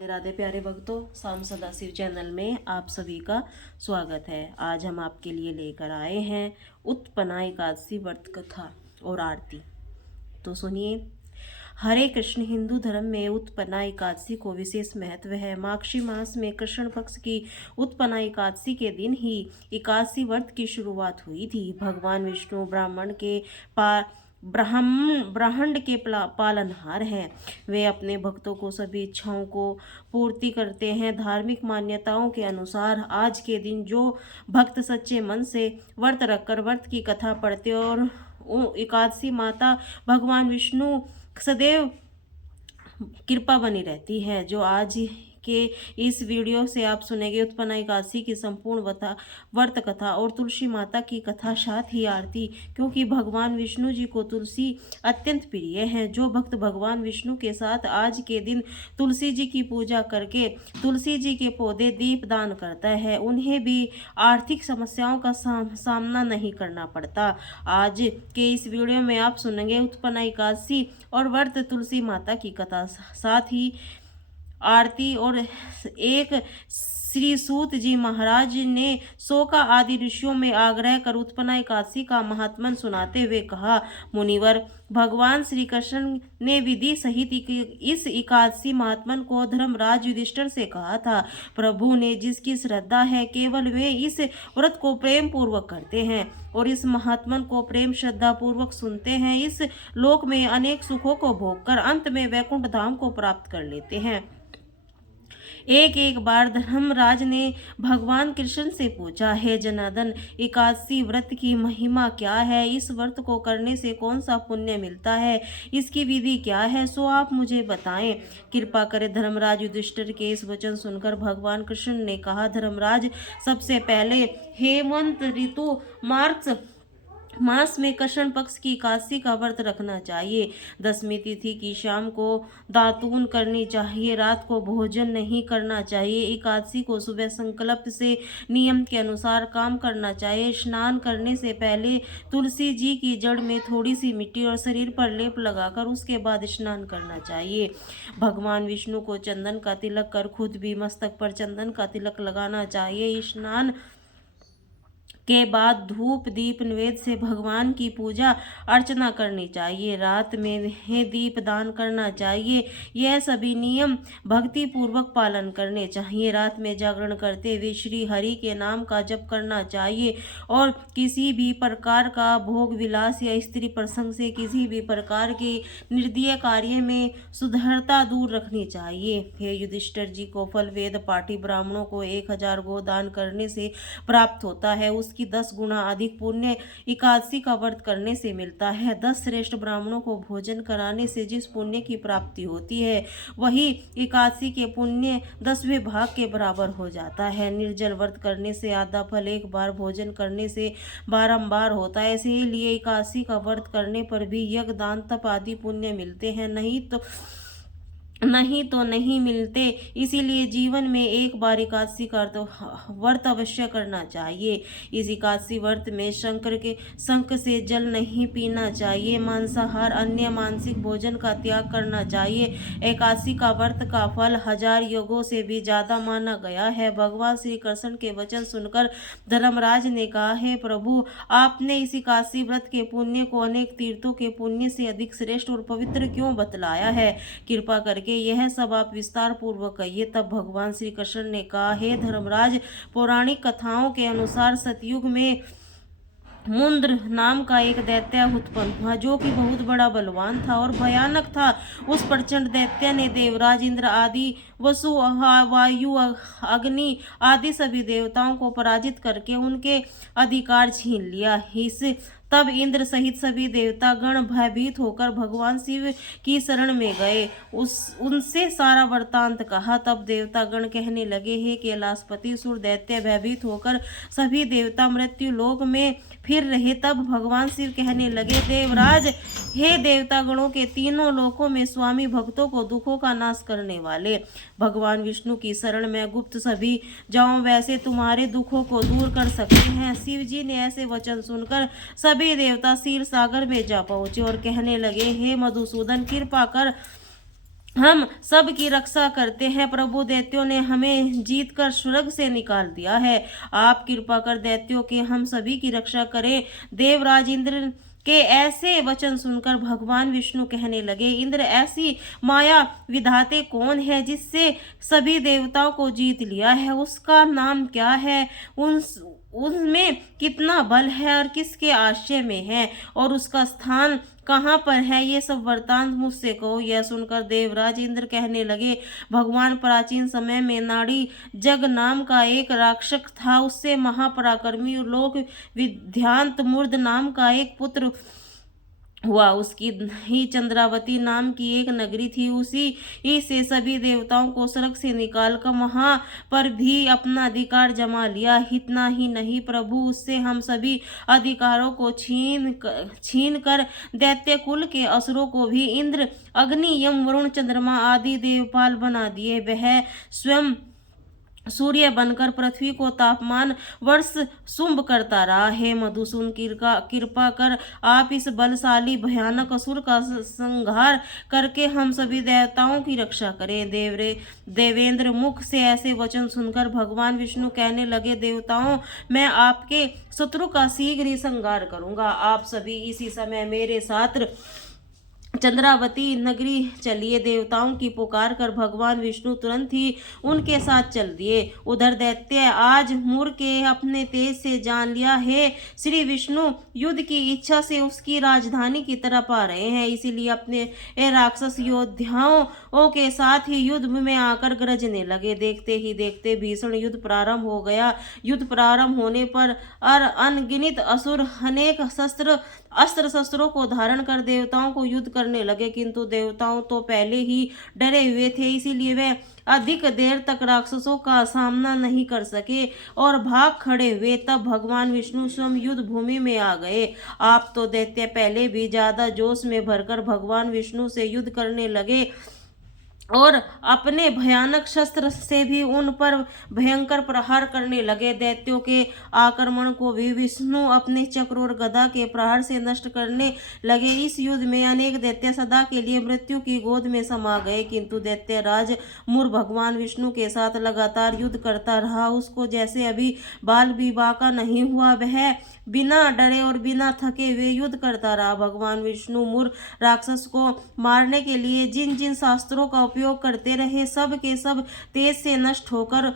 राधे प्यारे भक्तों, शाम सदाशिव चैनल में आप सभी का स्वागत है। आज हम आपके लिए लेकर आए हैं उत्पन्ना एकादशी व्रत कथा और आरती। तो सुनिए। हरे कृष्ण। हिंदू धर्म में उत्पन्ना एकादशी को विशेष महत्व है। माघी मास में कृष्ण पक्ष की उत्पन्ना एकादशी के दिन ही एकादशी व्रत की शुरुआत हुई थी। भगवान विष्णु ब्रह्मांड के पालनहार हैं। वे अपने भक्तों को सभी इच्छाओं को पूर्ति करते हैं। धार्मिक मान्यताओं के अनुसार आज के दिन जो भक्त सच्चे मन से व्रत रखकर व्रत की कथा पढ़ते और एकादशी माता भगवान विष्णु सदैव कृपा बनी रहती है। जो आज के इस वीडियो से आप सुनेंगे उत्पन्ना एकादशी की संपूर्ण व्रत कथा और तुलसी माता की कथा, साथ ही आरती, क्योंकि भगवान विष्णु जी को तुलसी अत्यंत प्रिय है। जो भक्त भगवान विष्णु के साथ आज के दिन तुलसी जी की पूजा करके तुलसी जी के पौधे दीप दान करता है, उन्हें भी आर्थिक समस्याओं का सामना नहीं करना पड़ता। आज के इस वीडियो में आप सुनेंगे उत्पन्ना एकादशी और व्रत तुलसी माता की कथा, साथ ही आरती। और एक श्री सूत जी महाराज ने शोका आदि ऋषियों में आग्रह कर उत्पन्ना एकादशी का महात्म्य सुनाते हुए कहा, मुनिवर, भगवान श्री कृष्ण ने विधि सहित इस एकादशी महात्म्य को धर्मराज युधिष्ठिर से कहा था। प्रभु ने जिसकी श्रद्धा है केवल वे इस व्रत को प्रेम पूर्वक करते हैं और इस महात्म्य को प्रेम श्रद्धा पूर्वक सुनते हैं, इस लोक में अनेक सुखों को भोगकर अंत में वैकुंठ धाम को प्राप्त कर लेते हैं। एक बार धर्मराज ने भगवान कृष्ण से पूछा, हे जनार्दन, एकादशी व्रत की महिमा क्या है? इस व्रत को करने से कौन सा पुण्य मिलता है? इसकी विधि क्या है? सो आप मुझे बताएं। कृपा करें। धर्मराज युधिष्ठिर के इस वचन सुनकर भगवान कृष्ण ने कहा, धर्मराज, सबसे पहले हेमंत ऋतु मास में कृष्ण पक्ष की एकादशी का व्रत रखना चाहिए। दसवीं तिथि की शाम को दातून करनी चाहिए। रात को भोजन नहीं करना चाहिए। एकादशी को सुबह संकल्प से नियम के अनुसार काम करना चाहिए। स्नान करने से पहले तुलसी जी की जड़ में थोड़ी सी मिट्टी और शरीर पर लेप लगाकर उसके बाद स्नान करना चाहिए। भगवान विष्णु को चंदन का तिलक कर खुद भी मस्तक पर चंदन का तिलक लगाना चाहिए। स्नान के बाद धूप दीप नैवेद्य से भगवान की पूजा अर्चना करनी चाहिए। रात में दीप दान करना चाहिए। यह सभी नियम भक्ति पूर्वक पालन करने चाहिए। रात में जागरण करते हुए श्री हरि के नाम का जप करना चाहिए और किसी भी प्रकार का भोग विलास या स्त्री प्रसंग से किसी भी प्रकार के निर्दयी कार्य में सुधरता दूर रखनी चाहिए। हे युधिष्ठिर जी को फल वेद पाठी ब्राह्मणों को 1000 गो दान करने से प्राप्त होता है। उसकी 10 गुना अधिक पुण्य एकादशी का व्रत करने से मिलता है। 10 श्रेष्ठ ब्राह्मणों को भोजन कराने से जिस पुण्य की प्राप्ति होती है वही एकादशी के पुण्य 10वें भाग के बराबर हो जाता है। निर्जल व्रत करने से आधा फल एक बार भोजन करने से बारंबार होता है। इसीलिए एकादशी का व्रत करने पर भी यज्ञ दान तप आदि पुण्य मिलते हैं, नहीं तो नहीं मिलते। इसीलिए जीवन में एक बार एकादशी का व्रत अवश्य करना चाहिए। इस एकादशी व्रत में शंख से जल नहीं पीना चाहिए। मांसाहार अन्य मांसिक भोजन का त्याग करना चाहिए। एकादशी का व्रत का फल 1000 योगों से भी ज्यादा माना गया है। भगवान श्री कृष्ण के वचन सुनकर धर्मराज ने कहा, हे प्रभु, आपने इस एकादशी व्रत के पुण्य को अनेक तीर्थों के पुण्य से अधिक श्रेष्ठ और पवित्र क्यों बतलाया है? कृपा करके यह सब आप विस्तार पूर्वक कहिए। तब भगवान श्री कृष्ण ने कहा, हे धर्मराज, पौराणिक कथाओं के अनुसार सतयुग में मुंद्र नाम का एक दैत्य उत्पन्न हुआ जो कि बहुत बड़ा बलवान था और भयानक था। उस प्रचंड दैत्य ने देवराज इंद्र आदि वसु वायु अग्नि आदि सभी देवताओं को पराजित करके उनके अधिकार छीन लिया। तब इंद्र सहित सभी देवता गण भयभीत होकर भगवान शिव की शरण में गए। उनसे सारा वृत्तांत कहा। तब देवता गण कहने लगे, हे कैलाशपति, सुर दैत्य भयभीत होकर सभी देवता मृत्यु लोक में फिर रहे। तब भगवान शिव कहने लगे, देवराज, हे देवता गणों के तीनों लोकों में स्वामी, भक्तों को दुखों का नाश करने वाले, भगवान विष्णु की शरण में गुप्त सभी जाओ, वैसे तुम्हारे दुखों को दूर कर सकते हैं। शिव जी ने ऐसे वचन सुनकर सभी देवता क्षीर सागर में जा पहुंचे और कहने लगे, हे मधुसूदन, कृपा कर हम सब की रक्षा करते हैं। प्रभु, दैत्यों ने हमें जीत कर स्वर्ग से निकाल दिया है। आप कृपा कर दैत्यों के हम सभी की रक्षा करें। देवराज इंद्र के ऐसे वचन सुनकर भगवान विष्णु कहने लगे, इंद्र, ऐसी माया विधाते कौन है जिससे सभी देवताओं को जीत लिया है? उसका नाम क्या है? उनमें कितना बल है और किसके आश्रय में है, और उसका स्थान कहाँ पर है? ये सब वृतांत मुझसे कहो। यह सुनकर देवराज इंद्र कहने लगे, भगवान, प्राचीन समय में नाड़ी जग नाम का एक राक्षस था। उससे महापराक्रमी लोक विद्यांत मूर्ध नाम का एक पुत्र हुआ। उसकी ही चंद्रावती नाम की एक नगरी थी। उसी ही से सभी देवताओं को स्वर्ग से निकाल कर वहां पर भी अपना अधिकार जमा लिया। इतना ही नहीं प्रभु, उससे हम सभी अधिकारों को छीन कर दैत्य कुल के असुरों को भी इंद्र, अग्नि, यम, वरुण, चंद्रमा आदि देवपाल बना दिए। वह स्वयं सूर्य बनकर पृथ्वी को तापमान वर्ष शुंभ करता रहा। हे मधुसूदन, कृपा कर आप इस बलशाली भयानक असुर का संहार करके हम सभी देवताओं की रक्षा करें। देवेंद्र मुख से ऐसे वचन सुनकर भगवान विष्णु कहने लगे, देवताओं, मैं आपके शत्रु का शीघ्र ही संहार करूंगा। आप सभी इसी समय मेरे साथ चंद्रावती नगरी चलिए। देवताओं की पुकार कर भगवान विष्णु तुरंत ही उनके साथ चल दिए। उधर दैत्य आज मुर के अपने तेज से जान लिया है श्री विष्णु युद्ध की इच्छा से उसकी राजधानी की तरफ आ रहे हैं, इसीलिए अपने राक्षस योद्धाओं के साथ ही युद्ध में आकर गरजने लगे। देखते ही देखते भीषण युद्ध प्रारंभ हो गया। युद्ध प्रारंभ होने पर अनगिनत असुर अनेक अस्त्र शस्त्रों को धारण कर देवताओं को युद्ध करने लगे, किंतु देवताओं तो पहले ही डरे हुए थे, इसीलिए वे अधिक देर तक राक्षसों का सामना नहीं कर सके और भाग खड़े हुए। तब भगवान विष्णु स्वयं युद्ध भूमि में आ गए। आप तो दैत्य पहले भी ज्यादा जोश में भरकर भगवान विष्णु से युद्ध करने लगे और अपने भयानक शस्त्र से भी उन पर भयंकर प्रहार करने लगे। दैत्यों के आक्रमण को भी विष्णु अपने चक्र और गदा के प्रहार से नष्ट करने लगे। इस युद्ध में अनेक दैत्य सदा के लिए मृत्यु की गोद में समा गए, किंतु दैत्य राज मुर भगवान विष्णु के साथ लगातार युद्ध करता रहा। उसको जैसे अभी बाल विवाह का नहीं हुआ, वह बिना डरे और बिना थके हुए युद्ध करता रहा। भगवान विष्णु मुर राक्षस को मारने के लिए जिन जिन शास्त्रों का उपयोग करते रहे, सब के सब तेज से नष्ट होकर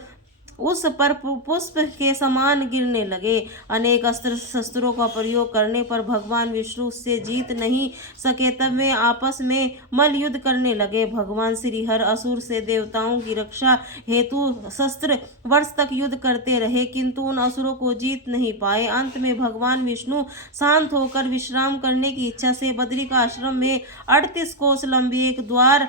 उस पर पुष्प के समान गिरने लगे। अनेक अस्त्र शस्त्रों का प्रयोग करने पर भगवान विष्णु से जीत नहीं सके। तब वे आपस में मल युद्ध करने लगे। भगवान श्री हर असुर से देवताओं की रक्षा हेतु शस्त्र वर्ष तक युद्ध करते रहे, किंतु उन असुरों को जीत नहीं पाए। अंत में भगवान विष्णु शांत होकर विश्राम करने की इच्छा से बद्रिक आश्रम में 38 कोस लंबी एक द्वार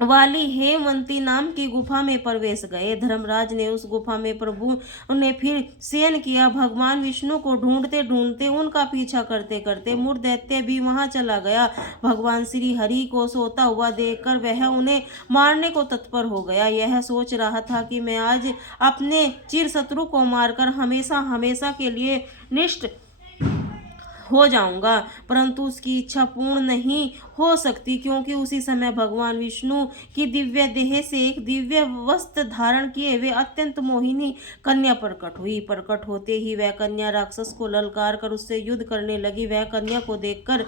वाली हेमवंती नाम की गुफा में प्रवेश गए। धर्मराज ने उस गुफा में प्रभु ने फिर शयन किया। भगवान विष्णु को ढूंढते ढूंढते उनका पीछा करते करते मुर दैत्य भी वहां चला गया। भगवान श्री हरि को सोता हुआ देखकर वह उन्हें मारने को तत्पर हो गया। यह सोच रहा था कि मैं आज अपने चिर शत्रु को मारकर हमेशा हमेशा के लिए निष्ठ हो जाऊंगा, परंतु उसकी इच्छा पूर्ण नहीं हो सकती, क्योंकि उसी समय भगवान विष्णु की दिव्य देह से एक दिव्य वस्त्र धारण किए वे अत्यंत मोहिनी कन्या प्रकट हुई। प्रकट होते ही वह कन्या राक्षस को ललकार कर उससे युद्ध करने लगी। वह कन्या को देखकर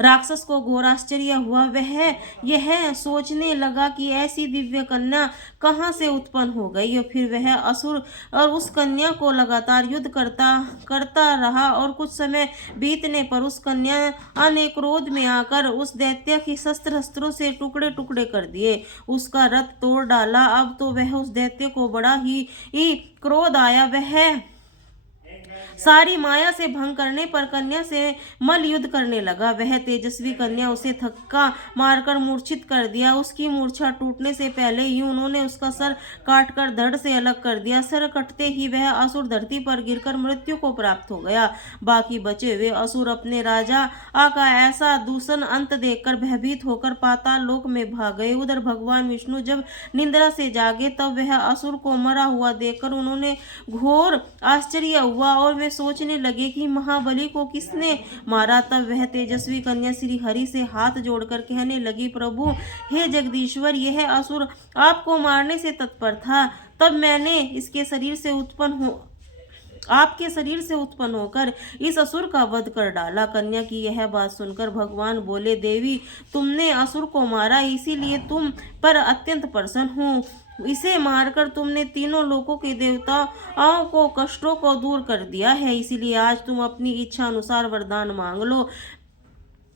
राक्षस को घोर आश्चर्य हुआ। वह यह सोचने लगा कि ऐसी दिव्य कन्या कहाँ से उत्पन्न हो गई। और फिर वह असुर और उस कन्या को लगातार युद्ध करता रहा और कुछ समय बीतने पर उस कन्या ने क्रोध में आकर उस दैत्य की शस्त्रों से टुकड़े टुकड़े कर दिए, उसका रथ तोड़ डाला। अब तो वह उस दैत्य को बड़ा ही क्रोध आया। वह सारी माया से भंग करने पर कन्या से मल युद्ध करने लगा। वह तेजस्वी कन्या उसे धक्का मारकर मूर्छित कर दिया। उसकी मूर्छा टूटने से पहले ही उन्होंने उसका सर काटकर धड़ से अलग कर दिया। सर कटते ही वह असुर धरती पर गिरकर मृत्यु को प्राप्त हो गया। बाकी बचे हुए असुर अपने राजा का ऐसा दूषण अंत देखकर भयभीत होकर पाताल लोक में भाग गए। उधर भगवान विष्णु जब निंद्रा से जागे तब वह असुर को मरा हुआ देखकर उन्होंने घोर आश्चर्य हुआ और वे सोचने लगे कि महाबली को किसने मारा। तब वह तेजस्वी कन्या श्री हरि से हाथ जोड़कर कहने लगी, प्रभु हे जगदीश्वर, यह असुर आपको मारने से तत्पर था। तब मैंने इसके शरीर से आपके शरीर से उत्पन्न होकर इस असुर का वध कर डाला। कन्या की यह बात सुनकर भगवान बोले, देवी तुमने असुर को मारा, इसीलिए तुम पर अत्यंत प्रसन्न हूँ। इसे मारकर तुमने तीनों लोकों के देवताओं को कष्टों को दूर कर दिया है। इसीलिए आज तुम अपनी इच्छा अनुसार वरदान मांग लो,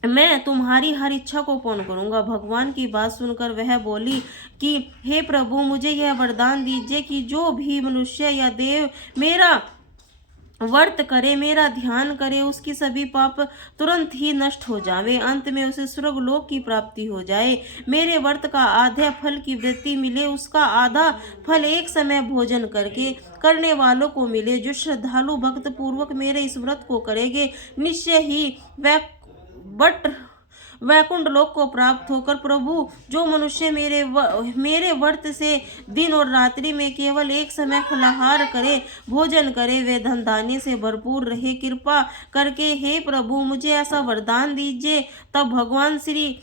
मैं तुम्हारी हर इच्छा को पूर्ण करूंगा। भगवान की बात सुनकर वह बोली कि हे प्रभु, मुझे यह वरदान दीजिए कि जो भी मनुष्य या देव मेरा व्रत करे, मेरा ध्यान करे, उसकी सभी पाप तुरंत ही नष्ट हो जावे, अंत में उसे स्वर्गलोक की प्राप्ति हो जाए। मेरे व्रत का आधा फल की वृत्ति मिले, उसका आधा फल एक समय भोजन करने वालों को मिले। जो श्रद्धालु भक्त पूर्वक मेरे इस व्रत को करेंगे, निश्चय ही वैकुंठ लोक को प्राप्त होकर प्रभु, जो मनुष्य मेरे व्रत से दिन और रात्रि में केवल एक समय फलाहार करे, भोजन करे, वे धन धान्य से भरपूर रहे, कृपा करके हे प्रभु मुझे ऐसा वरदान दीजिए। तब भगवान श्री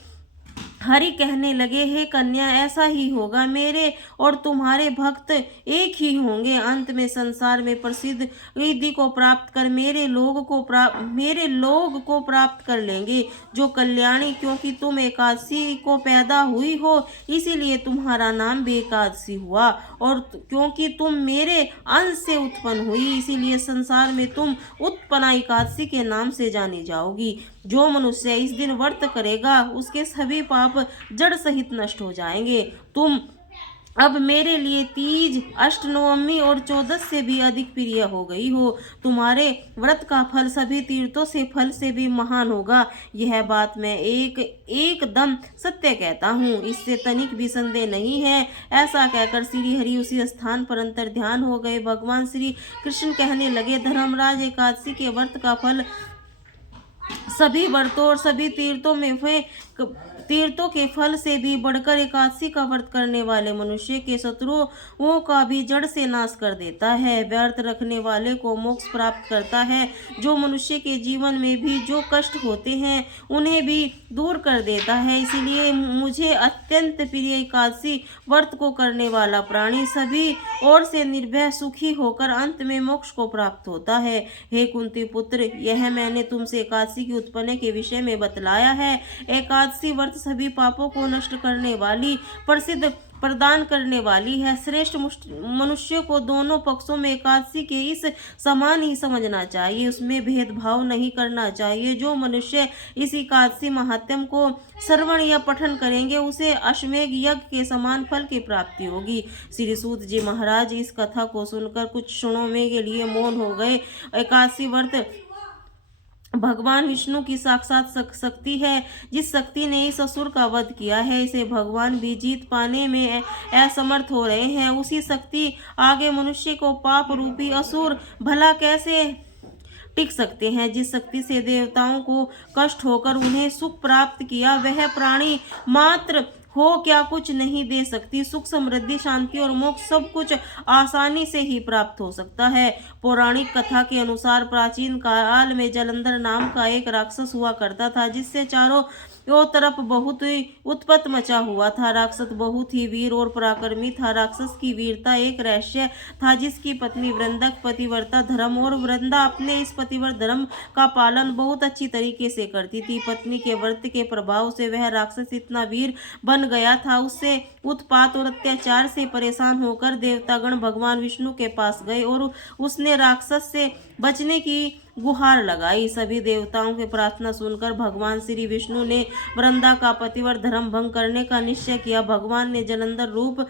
हरि कहने लगे, हे कन्या, ऐसा ही होगा, मेरे और तुम्हारे भक्त एक ही होंगे। अंत में संसार में प्रसिद्ध रिद्धि को प्राप्त कर मेरे लोग को प्राप्त कर लेंगे, जो कल्याणी, क्योंकि तुम एकादशी को पैदा हुई हो, इसीलिए तुम्हारा नाम भी एकादशी हुआ, और क्योंकि तुम मेरे अंश से उत्पन्न हुई, इसीलिए संसार में तुम उत्पन्ना एकादशी के नाम से जानी जाओगी। जो मनुष्य इस दिन व्रत करेगा, उसके सभी पाप जड़ सहित नष्ट हो जाएंगे। तुम अब मेरे लिए तीज, अष्टनवमी और 14 से भी अधिक प्रिय हो गई हो। तुम्हारे व्रत का फल सभी तीर्थों से फल से भी महान होगा। यह बात मैं एकदम सत्य कहता हूँ, इससे तनिक भी संदेह नहीं है। ऐसा कहकर श्री हरि उसी स्थान पर अंतर ध्यान हो गए। भगवान श्री कृष्ण कहने लगे, धर्मराज, एकादशी के व्रत का फल सभी व्रतों और सभी तीर्थों के फल से भी बढ़कर एकादशी का व्रत करने वाले मनुष्य के शत्रुओं का भी जड़ से नाश कर देता है, व्रत रखने वाले को मोक्ष प्राप्त करता है, जो मनुष्य के जीवन में भी जो कष्ट होते हैं उन्हें भी दूर कर देता है। इसीलिए मुझे अत्यंत प्रिय एकादशी व्रत को करने वाला प्राणी सभी ओर से निर्भय सुखी होकर अंत में मोक्ष को प्राप्त होता है। हे कुंती पुत्र, यह मैंने तुमसे एकादशी की उत्पन्न के विषय में बतलाया है। एकादशी व्रत सभी पापों को नष्ट करने वाली, प्रसिद्ध प्रदान करने वाली है। श्रेष्ठ मनुष्य को दोनों पक्षों में एकादशी के इस समान ही समझना चाहिए, उसमें भेदभाव नहीं करना चाहिए। जो मनुष्य इस एकादशी महात्म्य को श्रवण या पठन करेंगे, उसे अश्वमेध यज्ञ के समान फल की प्राप्ति होगी। श्री सूत जी महाराज इस कथा को सुनकर कुछ क्षणों में के लिए मौन हो गए। एकादशी व्रत भगवान विष्णु की साक्षात शक्ति है। जिस शक्ति ने इस असुर का वध किया है, इसे भगवान भी जीत पाने में असमर्थ हो रहे हैं। उसी शक्ति आगे मनुष्य को पाप रूपी असुर भला कैसे टिक सकते हैं। जिस शक्ति से देवताओं को कष्ट होकर उन्हें सुख प्राप्त किया, वह प्राणी मात्र हो क्या कुछ नहीं दे सकती। सुख, समृद्धि, शांति और मोक्ष सब कुछ आसानी से ही प्राप्त हो सकता है। पौराणिक कथा के अनुसार प्राचीन काल में जलंधर नाम का एक राक्षस हुआ करता था, जिससे चारों तरफ बहुत ही उत्पत मचा हुआ था। राक्षस बहुत ही वीर और पराक्रमी था। राक्षस की वीरता एक रहस्य था, जिसकी पत्नी वृंदा पतिव्रता धर्म और वृंदा अपने इस पतिव्रत धर्म का पालन बहुत अच्छी तरीके से करती थी। पत्नी के व्रत के प्रभाव से वह राक्षस इतना वीर बन गया था। उससे उत्पात और अत्याचार से परेशान होकर देवतागण भगवान विष्णु के पास गए और उसने राक्षस से बचने की गुहार लगाई। सभी देवताओं की प्रार्थना सुनकर भगवान श्री विष्णु ने वृंदा का पतिव्रत धर्म भंग करने का निश्चय किया। भगवान ने जलंधर रूप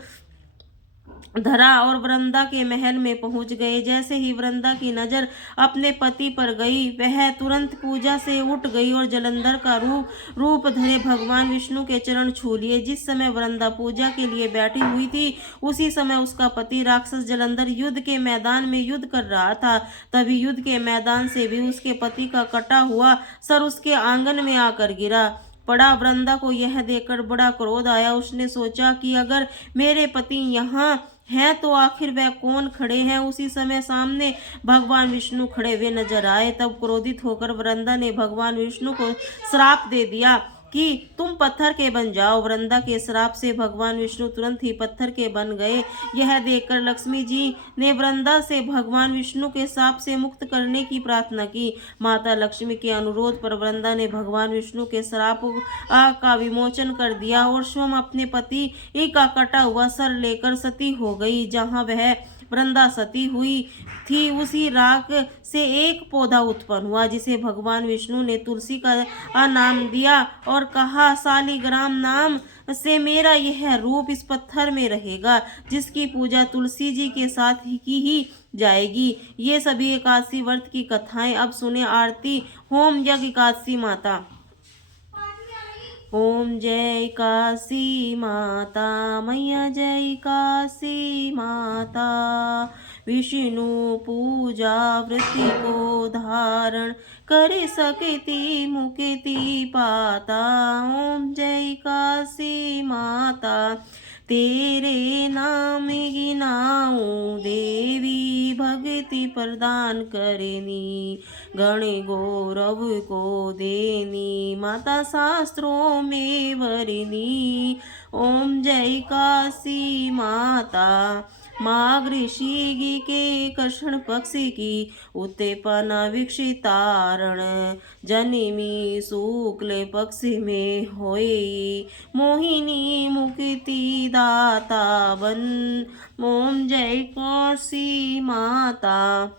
धरा और वृंदा के महल में पहुंच गए। जैसे ही वृंदा की नजर अपने पति पर गई, वह तुरंत पूजा से उठ गई और जलंधर का रूप धरे भगवान विष्णु के चरण छू लिए। जिस समय वृंदा पूजा के लिए बैठी हुई थी, उसी समय उसका पति राक्षस जलंधर युद्ध के मैदान में युद्ध कर रहा था। तभी युद्ध के मैदान से भी उसके पति का कटा हुआ सर उसके आंगन में आकर गिरा। पड़ा। वृंदा को यह देखकर बड़ा क्रोध आया। उसने सोचा कि अगर मेरे पति यहाँ हैं तो आखिर वह कौन खड़े हैं। उसी समय सामने भगवान विष्णु खड़े हुए नजर आए। तब क्रोधित होकर वृंदा ने भगवान विष्णु को श्राप दे दिया कि तुम पत्थर के बन जाओ। वृंदा के श्राप से भगवान विष्णु तुरंत ही पत्थर के बन गए। यह देखकर लक्ष्मी जी ने वृंदा से भगवान विष्णु के श्राप से मुक्त करने की प्रार्थना की। माता लक्ष्मी के अनुरोध पर वृंदा ने भगवान विष्णु के श्राप का विमोचन कर दिया और स्वयं अपने पति का कटा हुआ सर लेकर सती हो गई। जहाँ वह वृंदा सती हुई थी उसी राख से एक पौधा उत्पन्न हुआ जिसे भगवान विष्णु ने तुलसी का नाम दिया और कहा, शालिग्राम नाम से मेरा यह रूप इस पत्थर में रहेगा, जिसकी पूजा तुलसी जी के साथ ही जाएगी। ये सभी एकादशी व्रत की कथाएं। अब सुने आरती होम यज्ञ एकादशी माता। ओम जय काशी माता मैया, जय काशी माता। विष्णु पूजा वृत्ति को धारण कर सकती मुक्ति पाता। ओम जय काशी माता, तेरे नाम गिनाऊं देवी, भक्ति प्रदान करनी, गण गौरव को देनी, माता शास्त्रों में वरनी। ओम जय काशी माता। माघ ऋषि के कृष्ण पक्ष की उत्पन्न विक्षितारण, जन्मी शुक्ल पक्ष में होई, मोहिनी मुक्ति दाता बन। ओम जय काशी माता।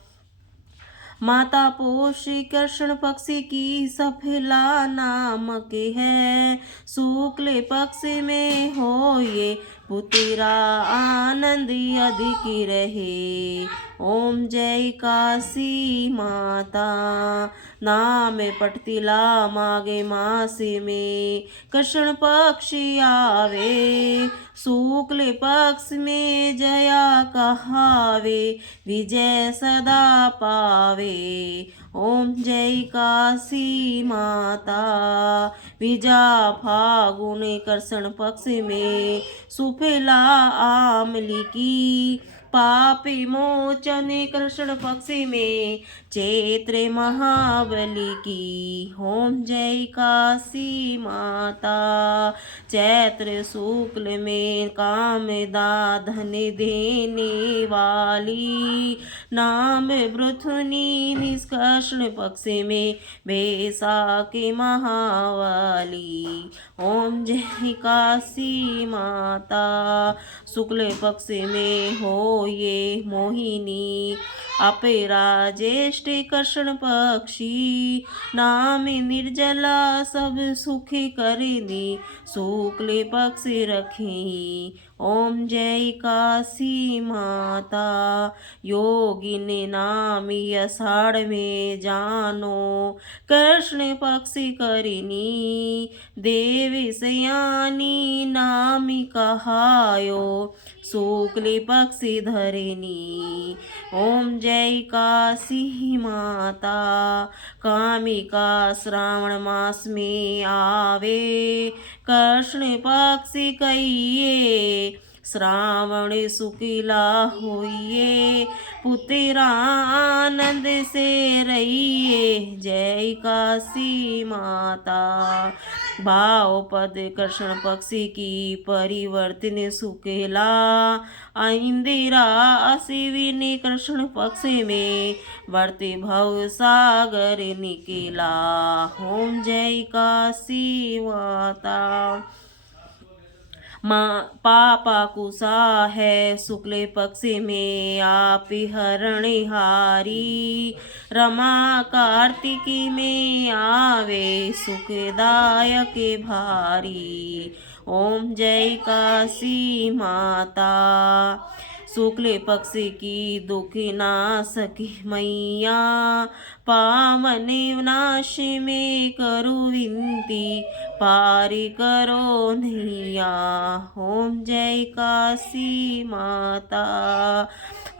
माता पोष कृष्ण पक्ष की सफला नामक है, शुक्ल पक्ष में हो ये पुत्रा आनंद अधिक रहे। ओम जय काशी माता। नाम पटतिला माघे मास में कृष्ण पक्ष आवे, शुक्ल पक्ष में जया कहावे, विजय सदा पावे। ओम जय काशी माता। विजा फागुन कृष्ण पक्ष में सुफला आमली की, पाप मोचन कृष्ण पक्ष में चैत्र महाबली की। ओम जय काशी माता। चैत्र शुक्ल में कामदा धन देने वाली, नाम वृथुनी निष्कृष्ण पक्ष में बैसाखी महावाली। ओम जय काशी माता। शुक्ल पक्ष में हो ये मोहिनी, अपरा ज्येष्ठ कृष्ण पक्षी, नाम निर्जला सब सुख करनी, शुक्ल पक्ष रखी। ओम जय काशी माता। योगिन नामी अषाढ़ में जानो, कृष्ण पक्ष करनी, देव सयानी नामी कहायो, शुक्ल पक्ष धरनी। ओम जय काशी माता। कामिका श्रावण मास में आवे, कृष्ण पक्ष कहिए, श्रावण शुक्ला होइए, पुत्रा आनंद से रहिए। जय काशी माता। भाव पद कृष्ण पक्षी की परिवर्तन शुक्ला, इंदिरा अश्विन कृष्ण पक्ष में वर्त भव सागर निकला। ओम जय काशी माता। पापा कुशा है शुक्ल पक्ष में आप हरणहारी, रमा कार्तिकी में आवे सुखदायक भारी। ओम जय काशी माता। शुक्ल पक्ष की दुख नाशक मैया, पावन विनाश में करो विनती, पार करो नैया। ओम जय काशी माता।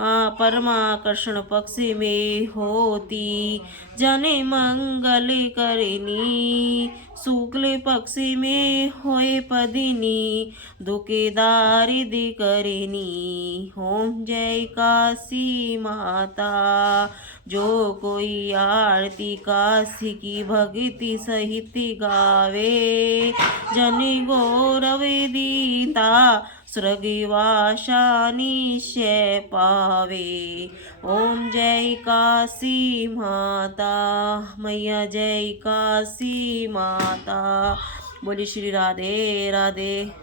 परमाकर्षण पक्ष में होती, जने मंगल करनी। शुक्ल पक्ष में होए पदिनी, दुखे दारिद्र करनी। ओम जय काशी माता। जो कोई आरती काशी की भक्ति सहित गावे, जन गौरव दीता स्वर्गवासा निश्चय पावे। ओम जय काशी माता। मैया जय काशी माता। बोली श्री राधे राधे।